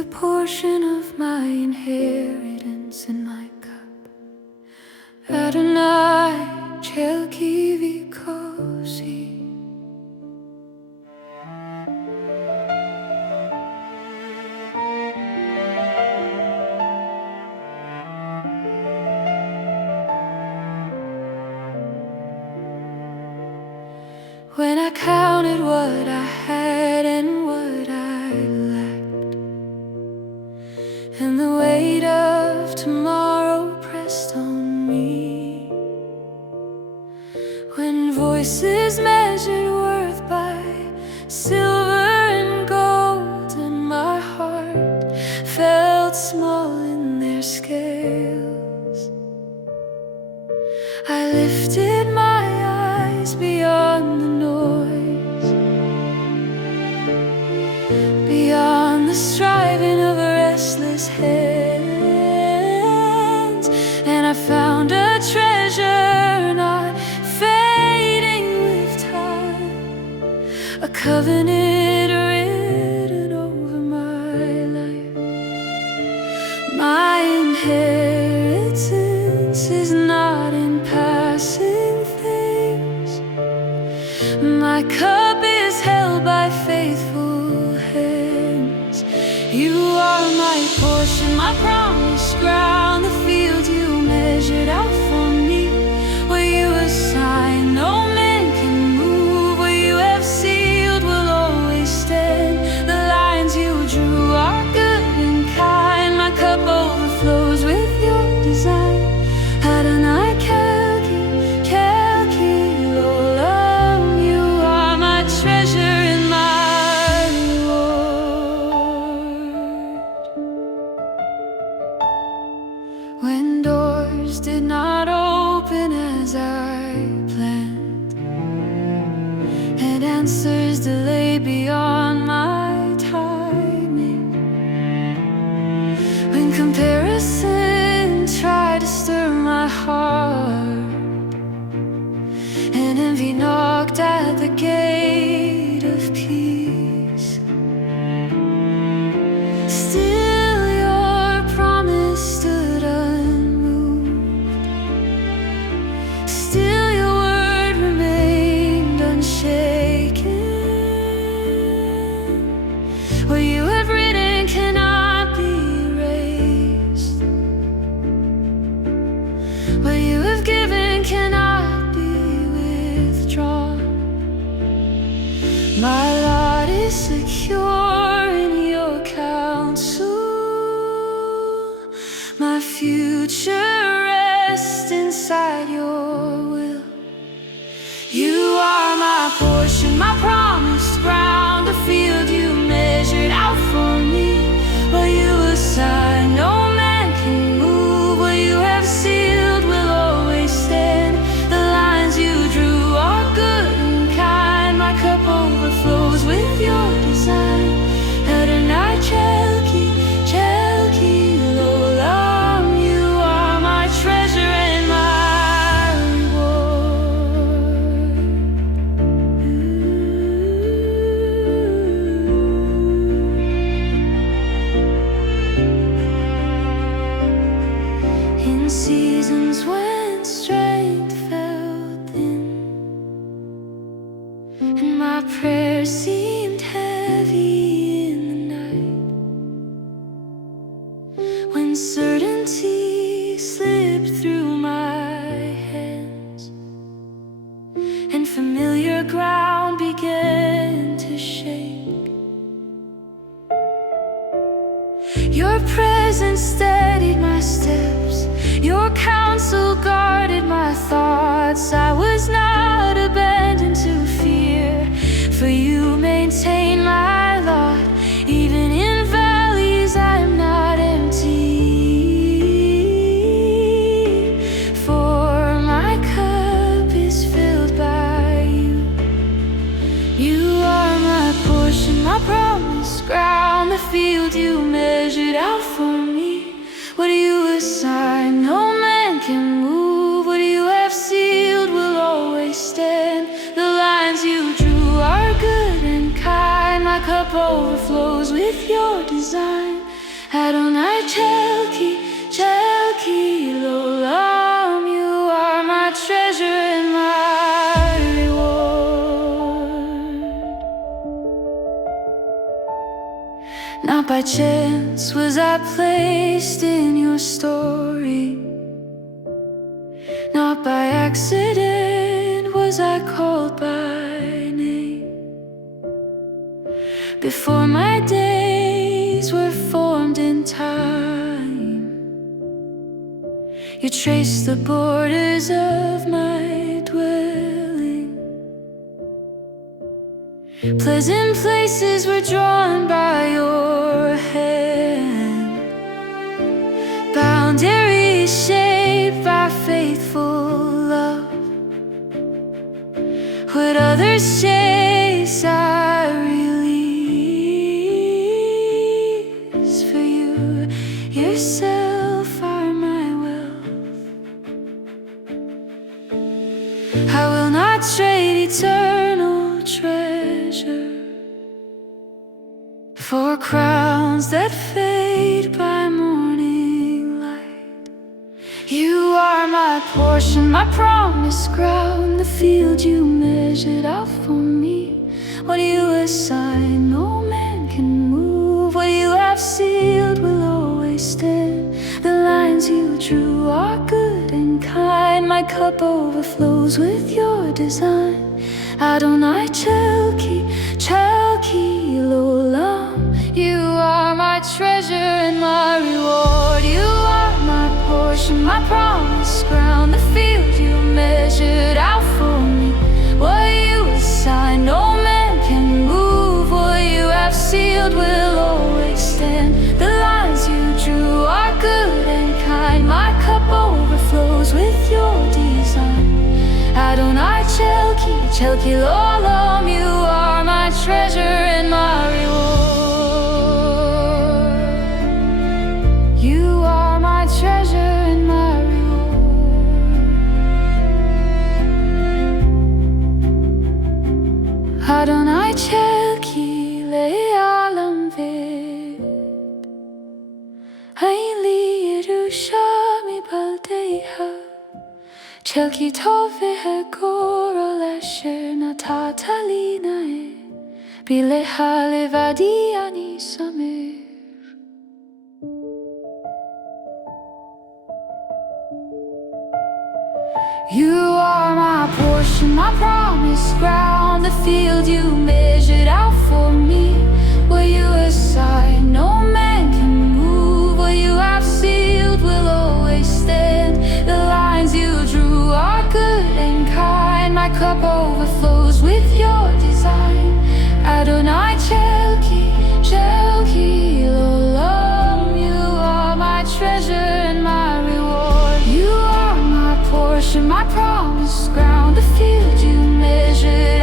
the portion of my inheritance in my cup. Adonai, Chelki vikosi. When I counted what I had and what I lacked, and the weight of tomorrow pressed on me, when voices measured worth by silver and gold, and my heart felt small in their scales, I lifted my eyes beyond the noise, beyond the striving of restless hands, and I found a treasure not fading with time, a covenant written over my life. My inheritance is not in passing things. My cup is held by faithful hands. You are my portion, my promised ground, the field you measured out for me. Where you assign, no man can move. Where you have sealed will always stand. The lines you drew are good and kind. My cup overflows with your design. Adonai, Chelki, Chelki, Olam, you are my treasure and my reward. When doors did not open as I planned, and answers delayed beyond my timing, when comparison tried to stir my heart, and envy knocked at the gate of peace, still your promise stood unmoved. Still your word remained unshaken. What you have written cannot be erased. What you have given cannot be withdrawn. My lot is secure in your counsel. My future rests inside your will. You are my portion, my promised ground, the field you measured out for me. What you assign, no man can move. What you have sealed will always stand. The lines you drew are good and kind. My cup overflows with your design. Adonai, Chelki, Chelki, Olam, you are my treasure and my reward. In seasons when strength felt thin, and my prayers seemed heavy in the night, when certainty slipped through my hands, and familiar ground began to shake, your presence steadied my steps. Your counsel guarded my thoughts. I was not abandoned to fear, for you maintain my lot. Even in valleys I am not empty, for my cup is filled by you. You are my portion, my promised ground, the field you measured out for me. What you assign, no man can move. What you have sealed will always stand. The lines you drew are good and kind. My cup overflows with your design. Adonai Chelki, Chelki L'olam. You are my treasure and my reward. Not by chance was I placed in your story. Not by accident was I called by name. Before my days were formed in time, you traced the borders of my dwelling. Pleasant places were drawn by your hand, boundaries shaped by faithful love. What others chase, I release. For you yourself are my wealth. I will not trade eternal treasure for crowns that fade by morning light. You are my portion, my promised ground, the field you measured out for me. What you assign, no man can move. What you have sealed will always stand. The lines you drew are good and kind. My cup overflows with your design. Adonai Chelki, Chelki L'olam. You are my treasure and my reward. You are my portion, my promised ground, the field you measured out for me. What you assigned, no man can move. What you have sealed will always stand. The lines you drew are good and kind. My cup overflows with your design. Adonai Chelki, Chelki L'olam. You are my treasure and my reward. You are my treasure and my reward. Adonai Chelki L'olam ved Hayli Yerushalmi Baldeha. Chelki tov v'hegor al asher natata li na'eh, bileha levadi ani samer. You are my portion, my promised ground, the field you measured out for me. What you assigned, no man can move. What you have sealed will always stand. The lines you drew are good and kind. My cup overflows with your design. Adonai Chelki, Chelki L'olam. You are my treasure and my reward. You are my portion, my promised ground, the field you measured